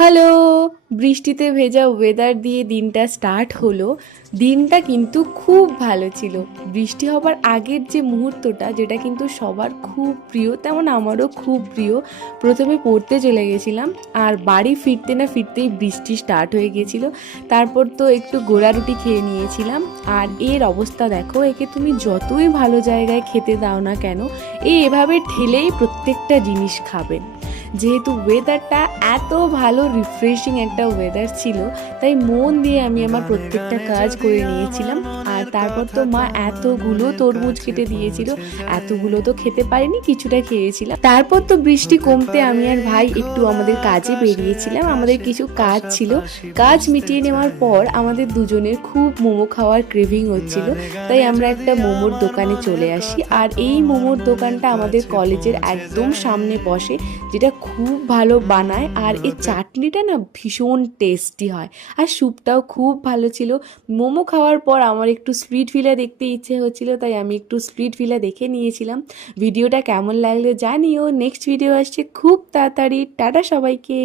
Hello, বৃষ্টিতে ভেজা weather দিয়ে দিনটা স্টার্ট হলো। দিনটা কিন্তু খুব ভালো ছিল। বৃষ্টি হবার আগের যে মুহূর্তটা, যেটা কিন্তু সবার খুব প্রিয়, তেমন আমারও খুব প্রিয়। প্রথমে পড়তে চলে গেছিলাম, আর বাড়ি ফিরতে না ফিরতেই বৃষ্টি স্টার্ট হয়ে গিয়েছিল। তারপর তো একটু গোড়ারুটি খেয়ে নিয়েছিলাম। আর এর অবস্থা দেখো, একে তুমি যতই ভালো জায়গায় খেতে দাও না কেন, এভাবে ঠেলেই প্রত্যেকটা জিনিস খাবে। যেহেতু ওয়েদারটা এত ভালো, রিফ্রেশিং একটা ওয়েদার ছিল, তাই মন দিয়ে আমি আমার প্রত্যেকটা কাজ করে নিয়েছিলাম। আর তারপর তো মা এতগুলো তরমুজ কেটে দিয়েছিল, এতগুলো তো খেতে পারিনি, কিছুটা খেয়েছিলাম। তারপর তো বৃষ্টি কমতে আমি আর ভাই একটু আমাদের কাজে বেরিয়েছিলাম। আমাদের কিছু কাজ ছিল, কাজ মিটিয়ে নেওয়ার পর আমাদের দুজনের খুব মোমো খাওয়ার ক্রেভিং হচ্ছিল, তাই আমরা একটা মোমোর দোকানে চলে আসি। আর এই মোমোর দোকানটা আমাদের কলেজের একদম সামনে বসে, যেটা খুব ভালো বানায়। আর এর চাটনিটা না ভীষণ টেস্টি হয়, আর স্যুপটাও খুব ভালো ছিল। মোমো খাওয়ার পর আমার একটু স্ট্রিট ভিলা দেখতে ইচ্ছে হচ্ছিল, তাই আমি একটু স্ট্রিট ভিলা দেখে নিয়েছিলাম। ভিডিওটা কেমন লাগলো জানিও। নেক্সট ভিডিও আসছে খুব তাড়াতাড়ি। টাটা সবাইকে।